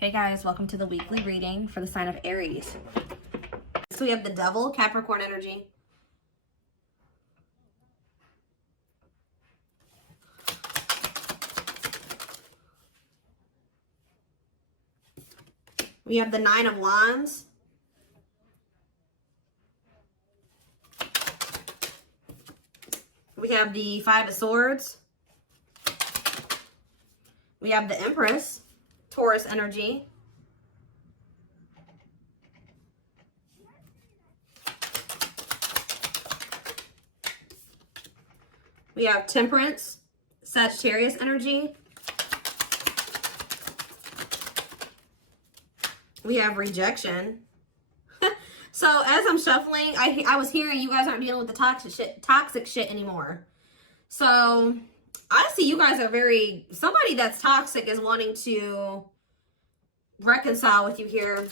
Hey guys, welcome to the weekly reading for the sign of Aries. So we have the Devil, Capricorn energy. We have the Nine of Wands. We have the Five of Swords. We have the Empress, Taurus energy. We have Temperance, Sagittarius energy. We have Rejection. So as I'm shuffling, I was hearing you guys aren't dealing with the toxic shit anymore. So I see you guys are somebody that's toxic is wanting to reconcile with you here.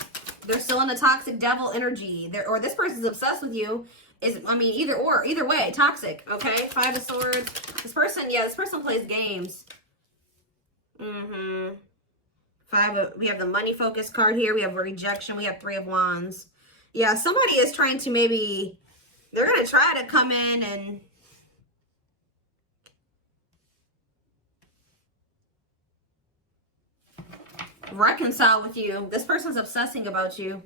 They're still in the toxic devil energy. Or this person's obsessed with you. Either way, toxic, okay? Five of Swords. This person plays games. We have the money focus card here. We have Rejection. We have Three of Wands. Yeah, somebody is trying to they're going to try to come in and reconcile with you. This person's obsessing about you,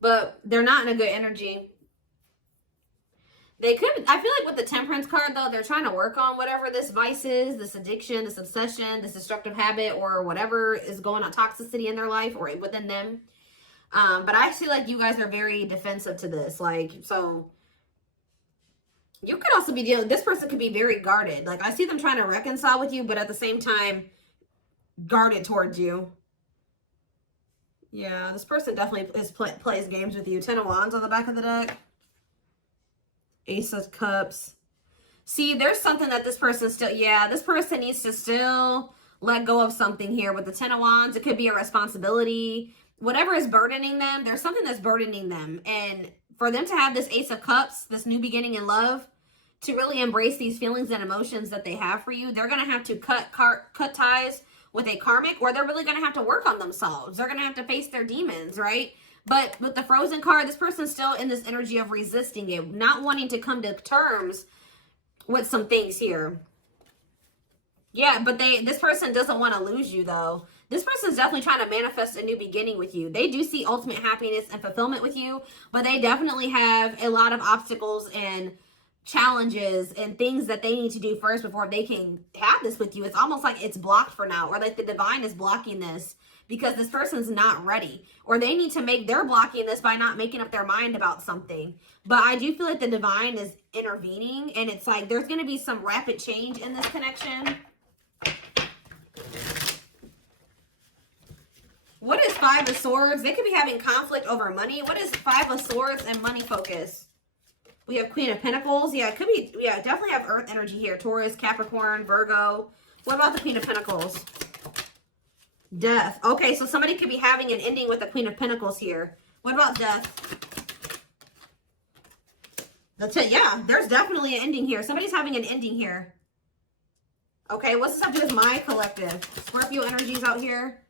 but they're not in a good energy. I feel like with the Temperance card, though, they're trying to work on whatever this vice is, this addiction, this obsession, this destructive habit, or whatever is going on, toxicity in their life or within them. But I feel like you guys are very defensive to this. So you could also be this person could be very guarded. I see them trying to reconcile with you, but at the same time, guarded towards you. Yeah, this person definitely plays games with you. Ten of Wands on the back of the deck. Ace of Cups. See, there's something that this person this person needs to still let go of something here. With the Ten of Wands, it could be a responsibility. Whatever is burdening them, there's something that's burdening them. And for them to have this Ace of Cups, this new beginning in love, to really embrace these feelings and emotions that they have for you, they're going to have to cut ties with a karmic, or they're really going to have to work on themselves. They're going to have to face their demons, right? But with the Frozen card, this person's still in this energy of resisting it, not wanting to come to terms with some things here. Yeah, but this person doesn't want to lose you, though. This person's definitely trying to manifest a new beginning with you. They do see ultimate happiness and fulfillment with you, but they definitely have a lot of obstacles and challenges and things that they need to do first before they can have this with you. It's almost like it's blocked for now, or like the divine is blocking this because this person's not ready, or they're blocking this by not making up their mind about something. But I do feel like the divine is intervening, and it's like there's going to be some rapid change in this connection. What is Five of Swords? They could be having conflict over money. What is Five of Swords and money focus? We have Queen of Pentacles. Yeah, it could be, definitely have Earth energy here. Taurus, Capricorn, Virgo. What about the Queen of Pentacles? Death. Okay, so somebody could be having an ending with the Queen of Pentacles here. What about death? Yeah, there's definitely an ending here. Somebody's having an ending here. Okay, what's this have to do with my collective? Scorpio energies out here.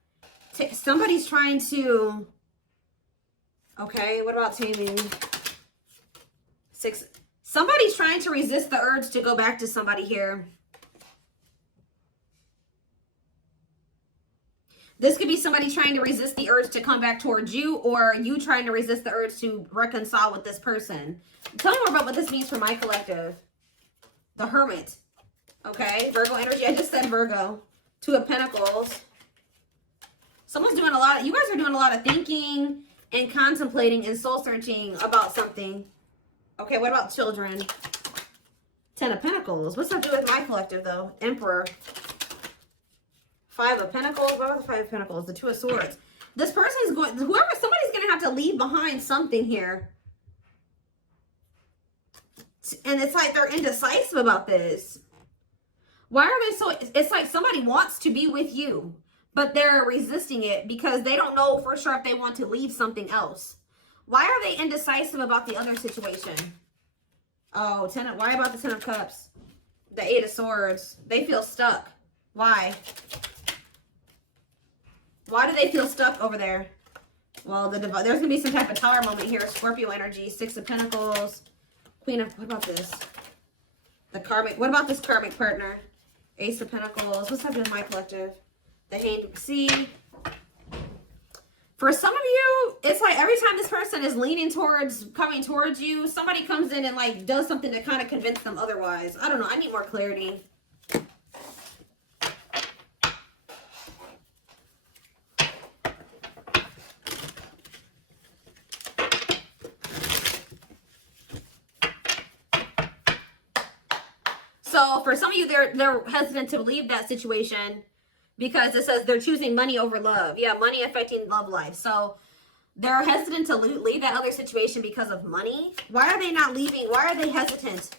Somebody's trying to... Okay, what about taming? Somebody's trying to resist the urge to go back to somebody here. This could be somebody trying to resist the urge to come back towards you, or you trying to resist the urge to reconcile with this person. Tell me more about what this means for my collective. The Hermit. Okay, Virgo energy. I just said Virgo. Two of Pentacles. Someone's doing you guys are doing a lot of thinking and contemplating and soul searching about something. Okay, what about children? Ten of Pentacles. What's that do with my collective, though? Emperor. Five of Pentacles. What about the Five of Pentacles? The Two of Swords. This person's somebody's going to have to leave behind something here. And it's like they're indecisive about this. Why are they so... It's like somebody wants to be with you, but they're resisting it because they don't know for sure if they want to leave something else. Why are they indecisive about the other situation? Oh, why about the Ten of Cups? The Eight of Swords. They feel stuck. Why? Why do they feel stuck over there? Well, there's going to be some type of tower moment here. Scorpio energy, Six of Pentacles, Queen of, what about this? The karmic, what about this karmic partner? Ace of Pentacles. What's happening in my collective? The Hanged. See, for some of you, it's like every time this person is leaning towards, coming towards you, somebody comes in and like does something to kind of convince them otherwise. I don't know. I need more clarity. So for some of you, they're hesitant to leave that situation because it says they're choosing money over love. Yeah, money affecting love life. So they're hesitant to leave that other situation because of money. Why are they not leaving? Why are they hesitant?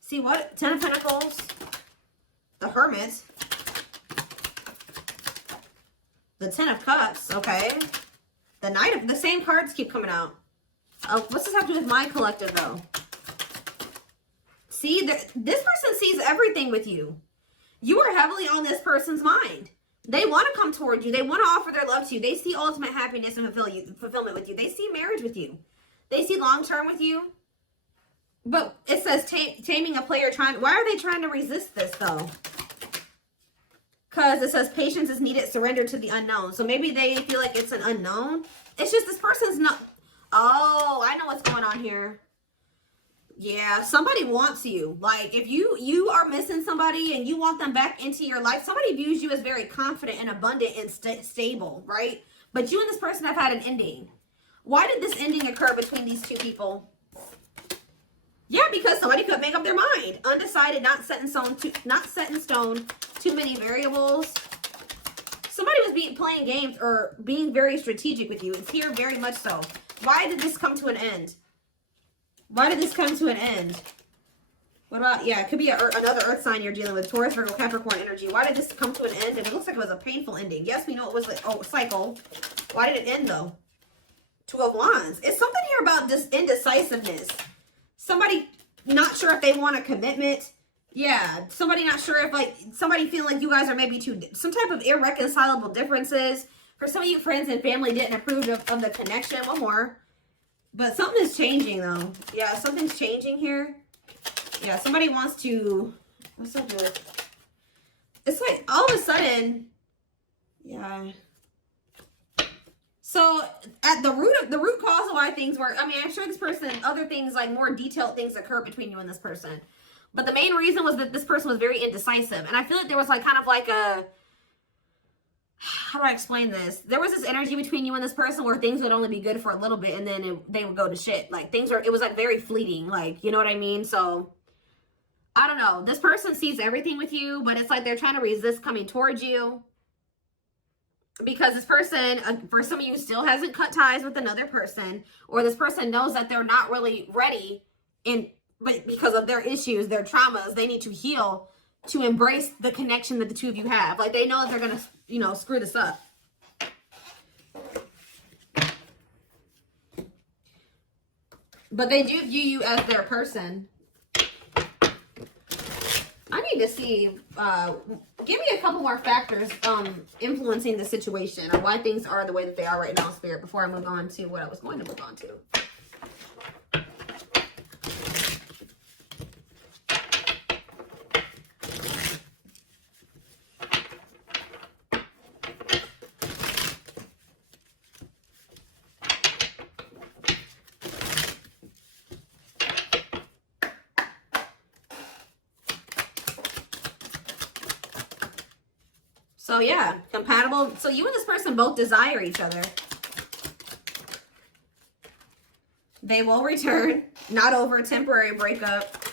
See what? Ten of Pentacles, the Hermit, the Ten of Cups, okay. The Knight of, the same cards keep coming out. What's this have to do with my collective though? See, this person sees everything with you. You are heavily on this person's mind. They want to come toward you. They want to offer their love to you. They see ultimate happiness and fulfillment with you. They see marriage with you. They see long-term with you. But it says taming a player trying. Why are they trying to resist this, though? Because it says patience is needed, surrender to the unknown. So maybe they feel like it's an unknown. It's just this person's not. Oh, I know what's going on here. Yeah, somebody wants you. Like, if you are missing somebody and you want them back into your life, somebody views you as very confident and abundant and stable, right? But you and this person have had an ending. Why did this ending occur between these two people? Yeah, because somebody could make up their mind. Undecided, not set in stone, too many variables. Somebody was playing games or being very strategic with you. It's here very much so. Why did this come to an end? Why did this come to an end? What about, yeah, it could be another earth sign you're dealing with. Taurus, Virgo, Capricorn energy. Why did this come to an end? And it looks like it was a painful ending. Yes, we know it was a cycle. Why did it end, though? Two of Wands. It's something here about this indecisiveness. Somebody not sure if they want a commitment. Yeah, somebody not sure if, like, somebody feeling like you guys are maybe some type of irreconcilable differences. For some of you, friends and family didn't approve of the connection. One more. But something is changing, though. Yeah, something's changing here. Yeah, somebody wants to... What's up with it? It's like, all of a sudden... Yeah. So, at the root cause of why things were... I mean, I'm sure this person... Other things, like more detailed things occur between you and this person. But the main reason was that this person was very indecisive. And I feel like there was, like, kind of like a... How do I explain this? There was this energy between you and this person where things would only be good for a little bit and then they would go to shit. Like, it was like very fleeting. Like, you know what I mean? So, I don't know. This person sees everything with you, but it's like they're trying to resist coming towards you. Because this person, for some of you, still hasn't cut ties with another person. Or this person knows that they're not really ready. But because of their issues, their traumas, they need to heal to embrace the connection that the two of you have. Like, they know that they're going to... you know, screw this up. But they do view you as their person. I need to see, give me a couple more factors influencing the situation or why things are the way that they are right now, Spirit, before I move on to what I was going to move on to. So yeah, compatible. So you and this person both desire each other. They will return. Not over a temporary breakup.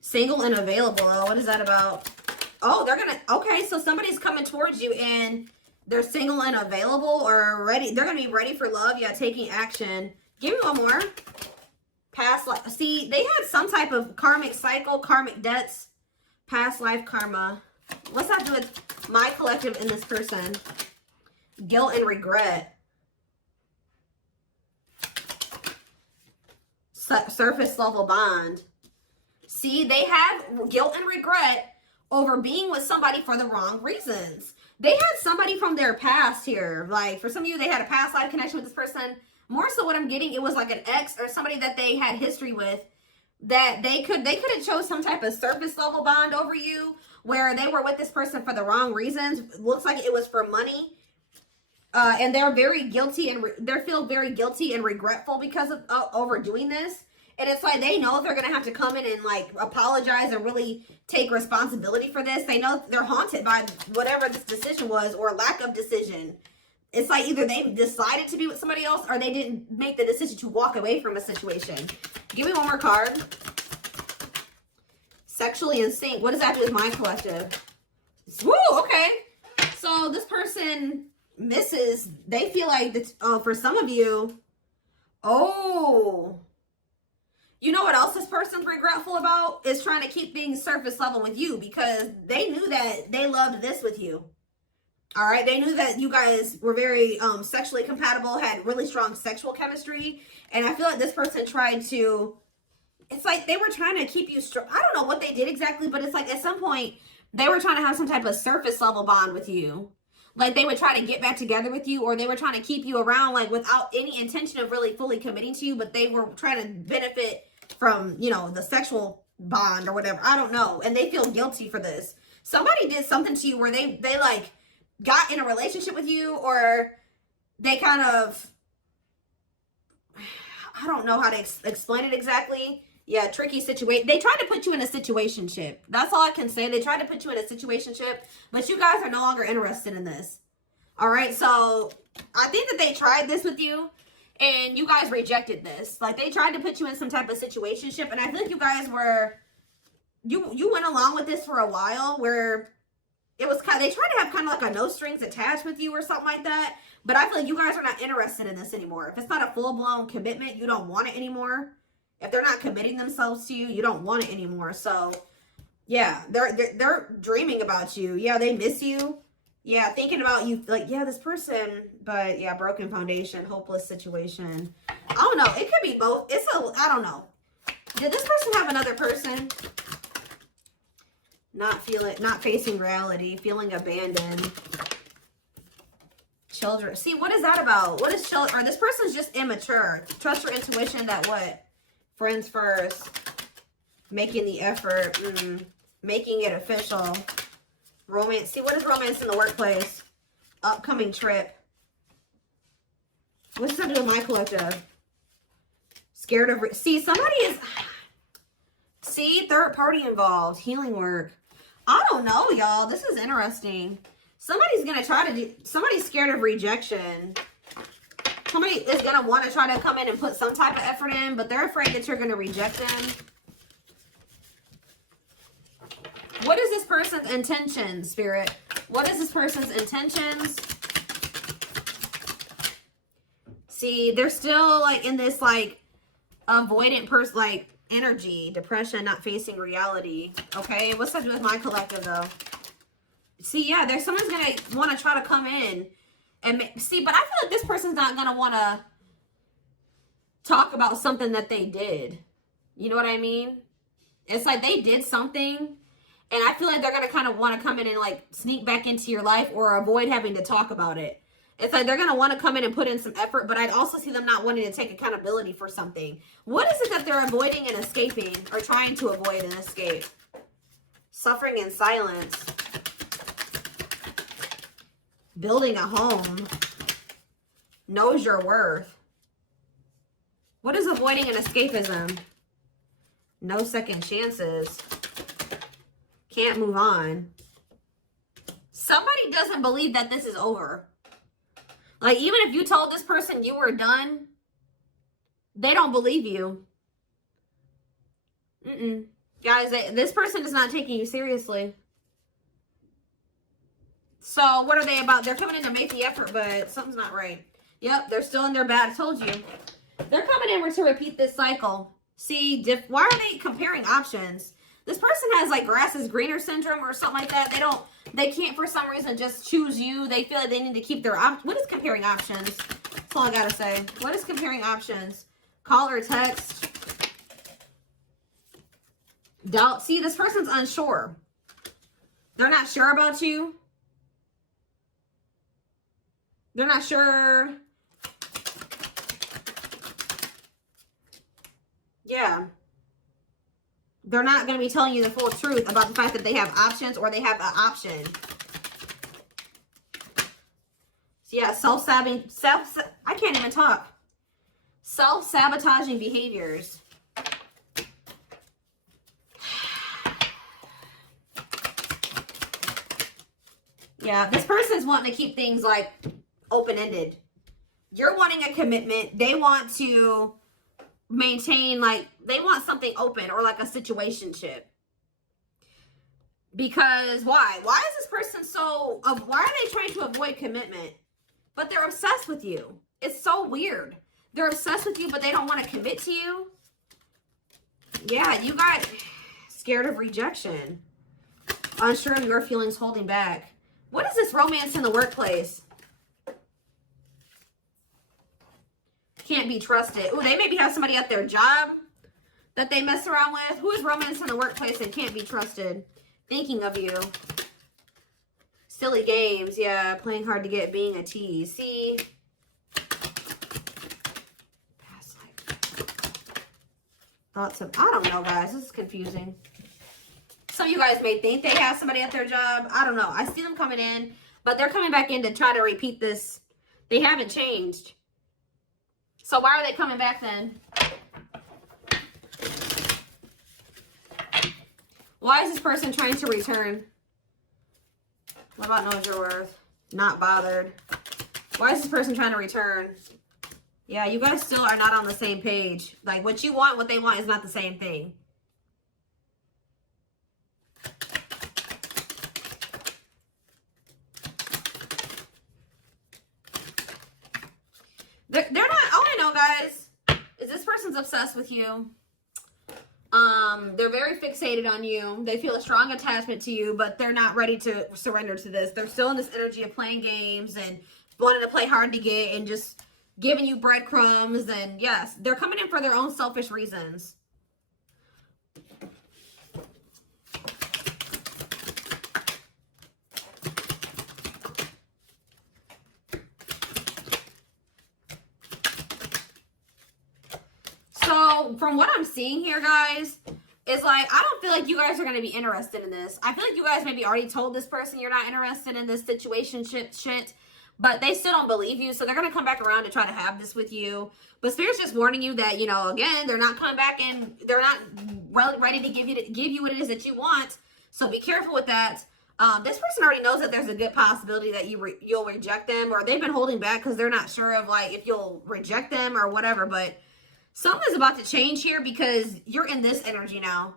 Single and available. Oh, what is that about? Oh, they're gonna, okay, so somebody's coming towards you and they're single and available or ready. They're gonna be ready for love. Yeah, taking action. Give me one more. Past life. See, they had some type of karmic cycle, karmic debts, past life karma. What's that do with my collective and this person? Guilt and regret. Surface level bond. See, they have guilt and regret over being with somebody for the wrong reasons. They had somebody from their past here. Like, for some of you, they had a past life connection with this person. More so what I'm getting, it was like an ex or somebody that they had history with, that they could have chose some type of surface level bond over you, where they were with this person for the wrong reasons. Looks like it was for money. And they're very guilty, and they feel very guilty and regretful because of overdoing this. And it's like they know they're going to have to come in and like apologize and really take responsibility for this. They know they're haunted by whatever this decision was, or lack of decision. It's like either they decided to be with somebody else, or they didn't make the decision to walk away from a situation. Give me one more card. Sexually in sync. What does that do with my collective? Woo, okay. So this person misses. They feel like, for some of you, you know what else this person's regretful about? Is trying to keep things surface level with you, because they knew that they loved this with you. All right, they knew that you guys were very sexually compatible, had really strong sexual chemistry, and I feel like this person tried to, it's like they were trying to keep you strong. I don't know what they did exactly, but it's like at some point they were trying to have some type of surface level bond with you. Like they would try to get back together with you, or they were trying to keep you around like without any intention of really fully committing to you, but they were trying to benefit from, you know, the sexual bond or whatever. I don't know. And they feel guilty for this. Somebody did something to you where they like got in a relationship with you, or they kind of, I don't know how to explain it exactly. Yeah, tricky situation. They tried to put you in a situationship. That's all I can say. They tried to put you in a situationship, but you guys are no longer interested in this. All right, so I think that they tried this with you, and you guys rejected this. Like, they tried to put you in some type of situationship, and I feel like you guys were, you went along with this for a while, where it was kind of, they tried to have kind of like a no strings attached with you or something like that, but I feel like you guys are not interested in this anymore. If it's not a full-blown commitment, you don't want it anymore. If they're not committing themselves to you, you don't want it anymore. So, yeah, they're dreaming about you. Yeah, they miss you. Yeah, thinking about you, like, yeah, this person, but yeah, broken foundation, hopeless situation. I don't know. It could be both. I don't know. Did this person have another person? Not facing reality, feeling abandoned. Children. See, what is that about? What is children? Or this person's just immature. Trust your intuition that what? Friends first. Making the effort. Making it official. Romance. See, what is romance in the workplace? Upcoming trip. What's that do with my collective? Scared of... See, somebody is... See, third party involved. Healing work. I don't know, y'all. This is interesting. Somebody's going to try to do... Somebody's scared of rejection. Somebody is going to want to try to come in and put some type of effort in, but they're afraid that you're going to reject them. What is this person's intentions, Spirit? What is this person's intentions? See, they're still like in this like avoidant person, like energy, depression, not facing reality. Okay, what's that do with my collective though? See, yeah, there's someone's gonna want to try to come in and see, but I feel like this person's not gonna want to talk about something that they did. You know what I mean? It's like they did something, and I feel like they're gonna kind of want to come in and like sneak back into your life or avoid having to talk about it. It's like they're gonna want to come in and put in some effort, but I'd also see them not wanting to take accountability for something. What is it that they're avoiding and escaping, or trying to avoid and escape? Suffering in silence. Building a home. Knows your worth. What is avoiding and escapism? No second chances. Can't move on. Somebody doesn't believe that this is over. Like, even if you told this person you were done, they don't believe you. Guys, this person is not taking you seriously. So, what are they about? They're coming in to make the effort, but something's not right. Yep, they're still in their bad. I told you. They're coming in to repeat this cycle. See, why are they comparing options? This person has, like, grass is greener syndrome or something like that. They can't, for some reason, just choose you. They feel like they need to keep their what is comparing options? That's all I gotta say. What is comparing options? Call or text? Doubt. See, this person's unsure. They're not sure about you. They're not sure. Yeah. They're not going to be telling you the full truth about the fact that they have options or they have an option. So yeah, I can't even talk. Self-sabotaging behaviors. Yeah, this person's wanting to keep things like open-ended. You're wanting a commitment. They want to maintain, like, they want something open or like a situationship. Because why? Why is this person so, why are they trying to avoid commitment? But they're obsessed with you. It's so weird. They're obsessed with you, but they don't want to commit to you. Yeah, you got scared of rejection. Unsure of your feelings, holding back. What is this romance in the workplace? Can't be trusted. Ooh, they maybe have somebody at their job that they mess around with. Who is romance in the workplace and can't be trusted? Thinking of you. Silly games. Yeah, playing hard to get, being a tease. See? Past life. Thoughts of, I don't know, guys. This is confusing. Some of you guys may think they have somebody at their job. I don't know. I see them coming in, but they're coming back in to try to repeat this. They haven't changed. So why are they coming back then? Why is this person trying to return? What about knows your worth? Not bothered. Why is this person trying to return? Yeah, you guys still are not on the same page. Like, what you want, what they want is not the same thing. They're not, all I know, guys, is this person's obsessed with you. They're very fixated on you. They feel a strong attachment to you, but they're not ready to surrender to this. They're still in this energy of playing games and wanting to play hard to get and just giving you breadcrumbs. And yes, they're coming in for their own selfish reasons. So from what I'm seeing here, guys, is like, I don't feel like you guys are going to be interested in this. I feel like you guys maybe already told this person you're not interested in this situationship shit, but they still don't believe you. So they're going to come back around to try to have this with you. But Spirit's just warning you that, you know, again, they're not coming back and they're not ready to give you what it is that you want. So be careful with that. This person already knows that there's a good possibility that you'll reject them, or they've been holding back because they're not sure of like if you'll reject them or whatever. But something's about to change here because you're in this energy now.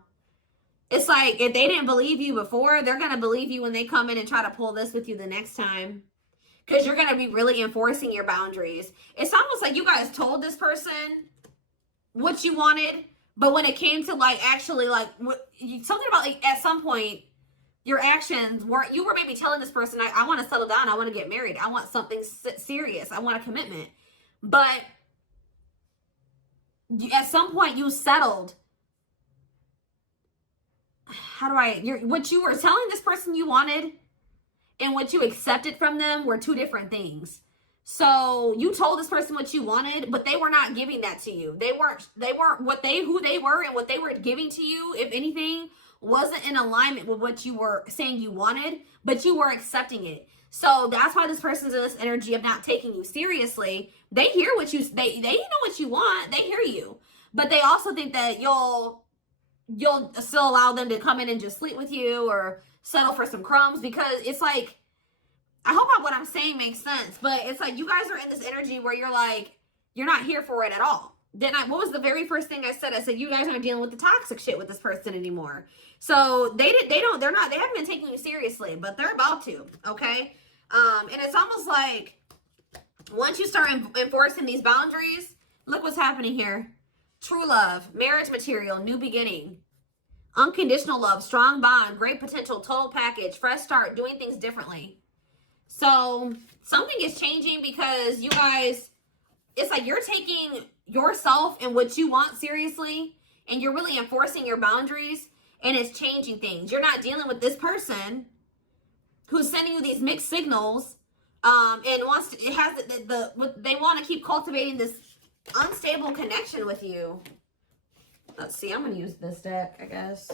It's like if they didn't believe you before, they're going to believe you when they come in and try to pull this with you the next time. Because you're going to be really enforcing your boundaries. It's almost like you guys told this person what you wanted, but when it came to like actually like something about like at some point your actions weren't, you were maybe telling this person, I want to settle down, I want to get married, I want something serious, I want a commitment. But at some point you settled. What you were telling this person you wanted and what you accepted from them were two different things. So you told this person what you wanted, but they were not giving that to you. They weren't who they were, and what they were giving to you, if anything, wasn't in alignment with what you were saying you wanted, but you were accepting it. So that's why this person's in this energy of not taking you seriously. They hear what they know what you want. They hear you. But they also think that you'll still allow them to come in and just sleep with you or settle for some crumbs, because it's like, I hope what I'm saying makes sense, but it's like you guys are in this energy where you're like, you're not here for it at all. What was the very first thing I said? I said, you guys aren't dealing with the toxic shit with this person anymore. So they haven't been taking you seriously, but they're about to, okay? And it's almost like once you start enforcing these boundaries, look what's happening here. True love, marriage material, new beginning, unconditional love, strong bond, great potential, total package, fresh start, doing things differently. So something is changing because you guys, it's like you're taking yourself and what you want seriously, and you're really enforcing your boundaries, and it's changing things. You're not dealing with this person who's sending you these mixed signals And wants to, it has they want to keep cultivating this unstable connection with you. Let's see, I'm going to use this deck, I guess.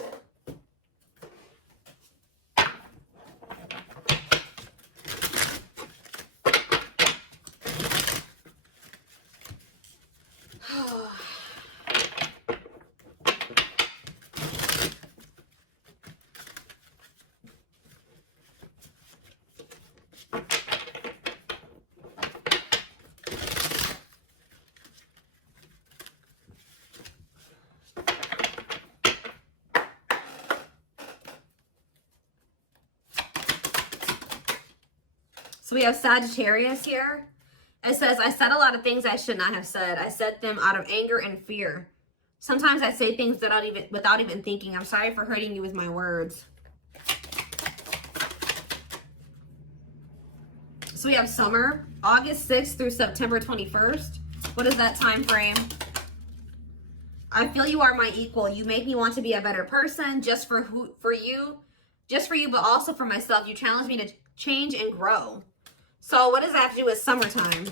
So we have Sagittarius here. It says, I said a lot of things I should not have said. I said them out of anger and fear. Sometimes I say things without even thinking. I'm sorry for hurting you with my words. So we have summer, August 6th through September 21st. What is that time frame? I feel you are my equal. You make me want to be a better person just for you, but also for myself. You challenge me to change and grow. So what does that have to do with summertime?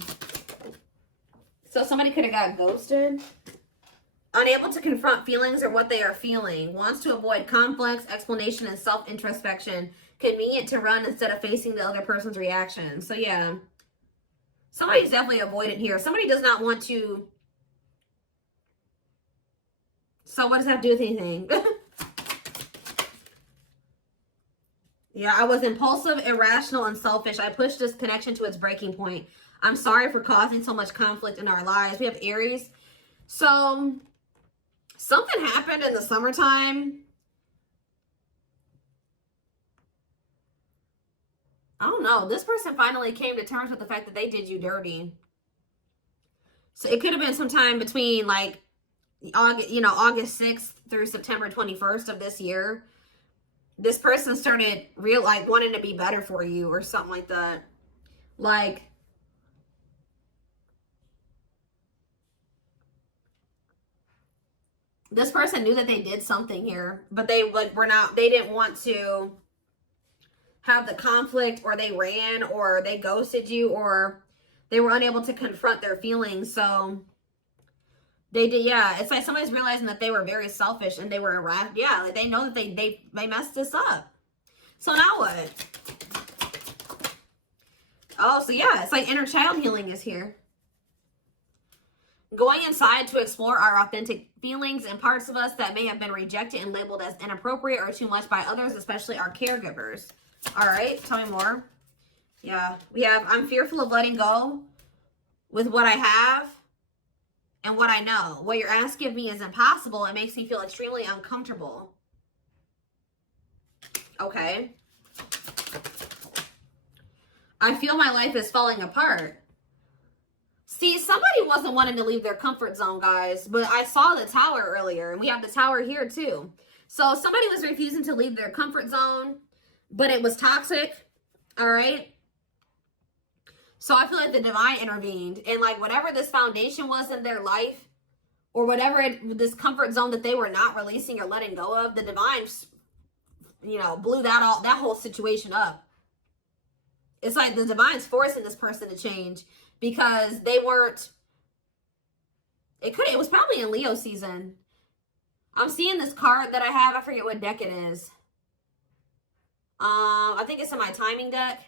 So somebody could have got ghosted. Unable to confront feelings or what they are feeling. Wants to avoid conflicts, explanation, and self-introspection. Convenient to run instead of facing the other person's reaction. So yeah. Somebody's definitely avoidant here. Somebody does not want to. So what does that have to do with anything? Yeah, I was impulsive, irrational, and selfish. I pushed this connection to its breaking point. I'm sorry for causing so much conflict in our lives. We have Aries. So, something happened in the summertime. I don't know. This person finally came to terms with the fact that they did you dirty. So, it could have been sometime between, like, August 6th through September 21st of this year. This person started wanting to be better for you or something like that. Like, this person knew that they did something here, but they didn't want to have the conflict, or they ran, or they ghosted you, or they were unable to confront their feelings. So they did, yeah. It's like somebody's realizing that they were very selfish and they were irrational. Yeah, like they know that they messed this up. So now what? Oh, so yeah, it's like inner child healing is here. Going inside to explore our authentic feelings and parts of us that may have been rejected and labeled as inappropriate or too much by others, especially our caregivers. All right, tell me more. Yeah, we have, I'm fearful of letting go with what I have and what I know. What you're asking of me is impossible. It makes me feel extremely uncomfortable. Okay. I feel my life is falling apart. See, somebody wasn't wanting to leave their comfort zone, guys, but I saw the tower earlier, and we have the tower here too. So somebody was refusing to leave their comfort zone, but it was toxic, all right? So I feel like the divine intervened, and like whatever this foundation was in their life, or whatever this comfort zone that they were not releasing or letting go of, the divine, blew that whole situation up. It's like the divine's forcing this person to change because they weren't. It was probably in Leo season. I'm seeing this card that I have. I forget what deck it is. I think it's in my timing deck.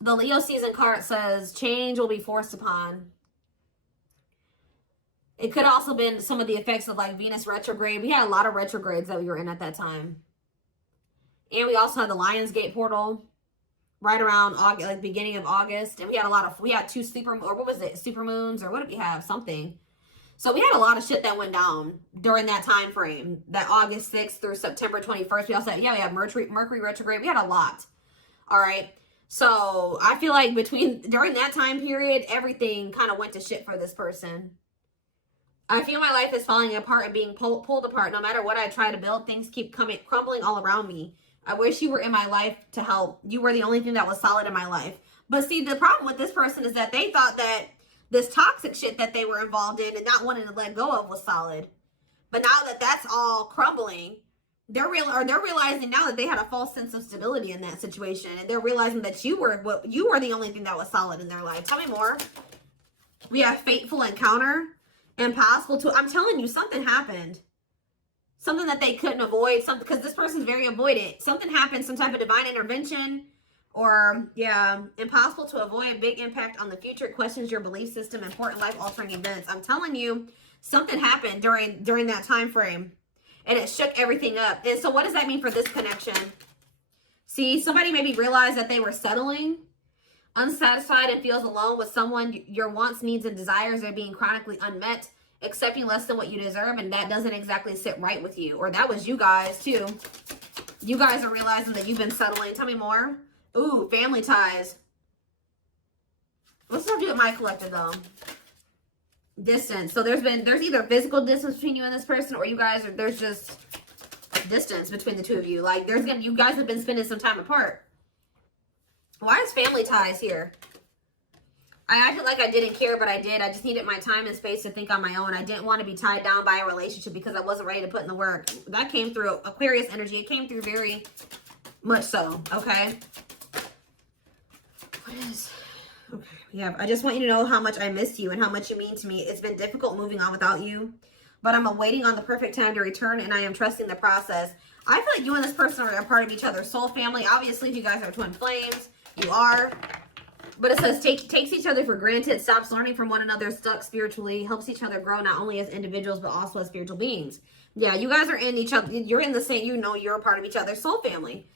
The Leo season card says change will be forced upon. It could also been some of the effects of like Venus retrograde. We had a lot of retrogrades that we were in at that time. And we also had the Lionsgate portal right around August, like beginning of August. And we had two super moons, or what did we have? Something. So we had a lot of shit that went down during that time frame, that August 6th through September 21st. We also had, we had Mercury retrograde. We had a lot. All right. So I feel like during that time period, everything kind of went to shit for this person. I feel my life is falling apart and being pulled apart. No matter what I try to build, things keep crumbling all around me. I wish you were in my life to help. You were the only thing that was solid in my life. But see, the problem with this person is that they thought that this toxic shit that they were involved in and not wanting to let go of was solid. But now that that's all crumbling, they're realizing now that they had a false sense of stability in that situation, and they're realizing that you were the only thing that was solid in their life. Tell me more. We have fateful encounter, impossible to. I'm telling you, something happened. Something that they couldn't avoid. Something, because this person's very avoidant. Something happened. Some type of divine intervention, or yeah, impossible to avoid. Big impact on the future. Questions your belief system. Important life altering events. I'm telling you, something happened during that time frame, and it shook everything up. And so, what does that mean for this connection? See, somebody maybe realized that they were settling, unsatisfied, and feels alone with someone. Your wants, needs, and desires are being chronically unmet, accepting less than what you deserve, and that doesn't exactly sit right with you. Or that was you guys too. You guys are realizing that you've been settling. Tell me more. Ooh, family ties. What's that do with my collective though? Distance. So there's either physical distance between you and this person, or you guys are, there's just distance between the two of you. Like you guys have been spending some time apart. Why is family ties here? I acted like I didn't care, but I did. I just needed my time and space to think on my own. I didn't want to be tied down by a relationship because I wasn't ready to put in the work. That came through Aquarius energy. It came through very much so, okay? What is... Okay, yeah, I just want you to know how much I miss you and how much you mean to me. It's been difficult moving on without you, but I'm awaiting on the perfect time to return, and I am trusting the process. I feel like you and this person are a part of each other's soul family. Obviously, if you guys are twin flames, you are. But it says takes each other for granted, stops learning from one another, stuck spiritually, helps each other grow not only as individuals but also as spiritual beings. Yeah, you guys are in each other. You're in the same, you're a part of each other's soul family.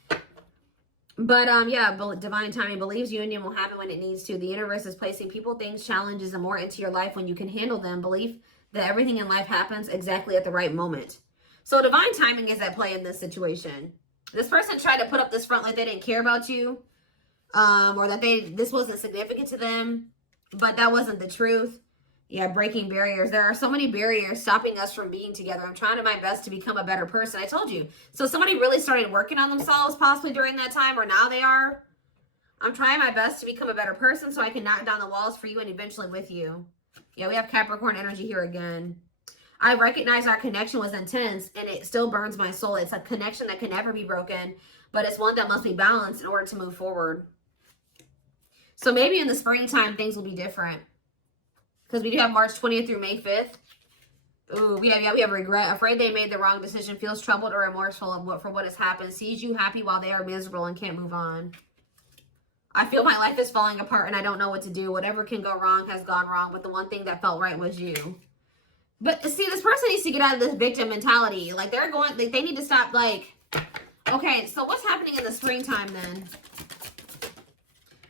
But yeah, divine timing believes union will happen when it needs to. The universe is placing people, things, challenges, and more into your life when you can handle them. Belief that everything in life happens exactly at the right moment. So divine timing is at play in this situation. This person tried to put up this front like they didn't care about you. Or that this wasn't significant to them, but that wasn't the truth. Yeah, breaking barriers. There are so many barriers stopping us from being together. I'm trying my best to become a better person. I told you. So somebody really started working on themselves possibly during that time, or now they are. I'm trying my best to become a better person so I can knock down the walls for you and eventually with you. Yeah, we have Capricorn energy here again. I recognize our connection was intense and it still burns my soul. It's a connection that can never be broken, but it's one that must be balanced in order to move forward. So maybe in the springtime, things will be different. Because we do have March 20th through May 5th. Ooh, we have regret. Afraid they made the wrong decision. Feels troubled or remorseful for what has happened. Sees you happy while they are miserable and can't move on. I feel my life is falling apart and I don't know what to do. Whatever can go wrong has gone wrong. But the one thing that felt right was you. But see, this person needs to get out of this victim mentality. Like they need to stop like... Okay, so what's happening in the springtime then?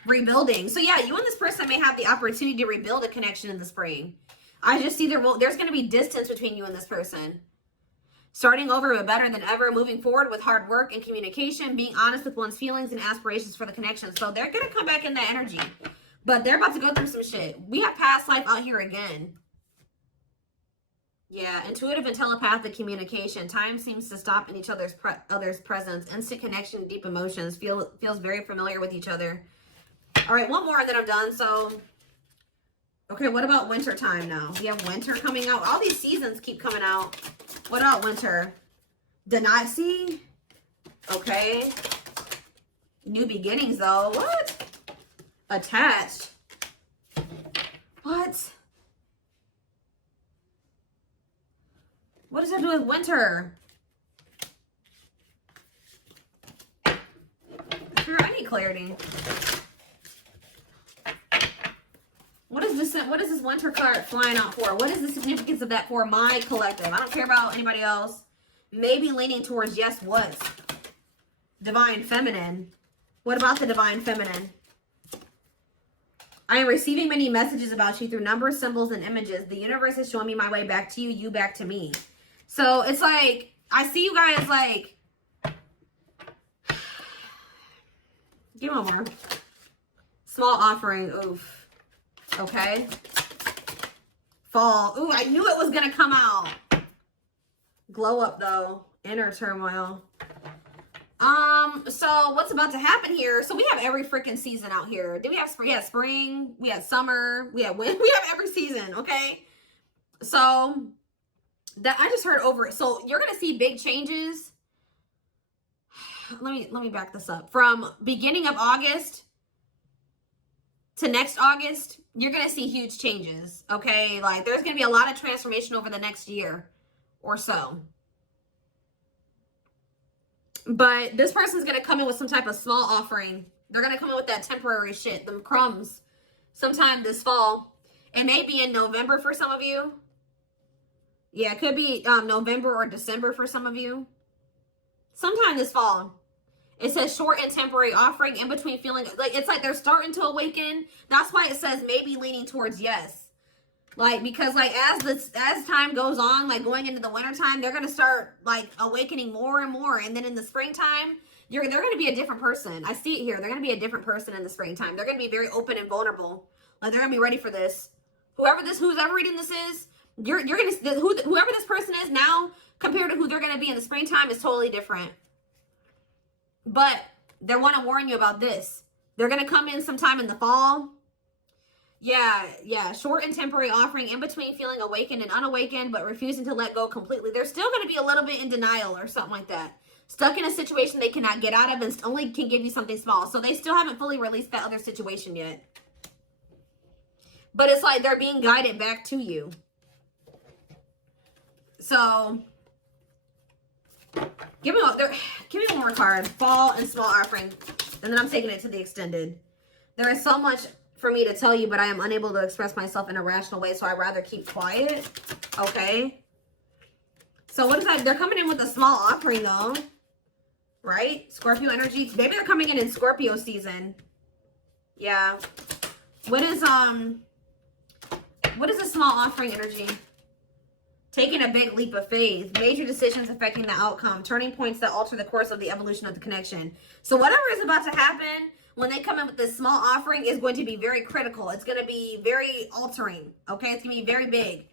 Rebuilding. So yeah, you and this person may have the opportunity to rebuild a connection in the spring. I just see there's going to be distance between you and this person. Starting over but better than ever, moving forward with hard work and communication, being honest with one's feelings and aspirations for the connection. So they're going to come back in that energy, but they're about to go through some shit. We have past life out here again. Yeah, intuitive and telepathic communication. Time seems to stop in each other's presence. Instant connection, deep emotions. Feels very familiar with each other. All right, one more and then I'm done. So, okay, what about winter time now? We have winter coming out. All these seasons keep coming out. What about winter? Denasi? Okay. New beginnings, though. What? Attached. What? What does that do with winter? Sure, I need clarity. What is this winter card flying out for? What is the significance of that for my collective? I don't care about anybody else. Maybe leaning towards yes, what? Divine feminine. What about the divine feminine? I am receiving many messages about you through numbers, symbols, and images. The universe is showing me my way back to you, you back to me. So it's like, I see you guys like, give me one more. Small offering, oof. Okay. Fall. Ooh, I knew it was going to come out. Glow up, though. Inner turmoil. So what's about to happen here? So we have every freaking season out here. Do we have spring? Yeah, spring. We have summer. We have winter. We have every season, okay? So that I just heard over it. So you're going to see big changes let me back this up. From beginning of August to next August, you're going to see huge changes, okay? Like, there's going to be a lot of transformation over the next year or so. But this person's going to come in with some type of small offering. They're going to come in with that temporary shit, them crumbs, sometime this fall. It may be in November for some of you. Yeah, it could be November or December for some of you. Sometime this fall. It says short and temporary offering in between feeling like it's like they're starting to awaken. That's why it says maybe leaning towards yes. Like, because like as time goes on, like going into the winter time, they're gonna start like awakening more and more. And then in the springtime, they're gonna be a different person. I see it here. They're gonna be a different person in the springtime. They're gonna be very open and vulnerable. Like, they're gonna be ready for this. Who's ever reading this is, you're gonna whoever this person is now compared to who they're gonna be in the springtime is totally different. But they want to warn you about this. They're going to come in sometime in the fall. Yeah. Short and temporary offering in between feeling awakened and unawakened, but refusing to let go completely. They're still going to be a little bit in denial or something like that. Stuck in a situation they cannot get out of and only can give you something small. So they still haven't fully released that other situation yet. But it's like they're being guided back to you. So give me one more card. Fall and small offering. And then I'm taking it to the extended. There is so much for me to tell you, but I am unable to express myself in a rational way, so I'd rather keep quiet. Okay. So what is that? They're coming in with a small offering though. Right? Scorpio energy. Maybe they're coming in Scorpio season. Yeah. What is a small offering energy? Taking a big leap of faith, major decisions affecting the outcome, turning points that alter the course of the evolution of the connection. So whatever is about to happen when they come in with this small offering is going to be very critical. It's going to be very altering, okay? It's going to be very big.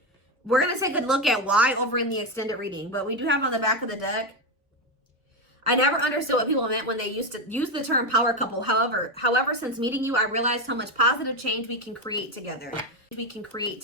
We're going to take a look at why over in the extended reading, but we do have on the back of the deck, I never understood what people meant when they used to use the term power couple. However, since meeting you, I realized how much positive change we can create together. We can create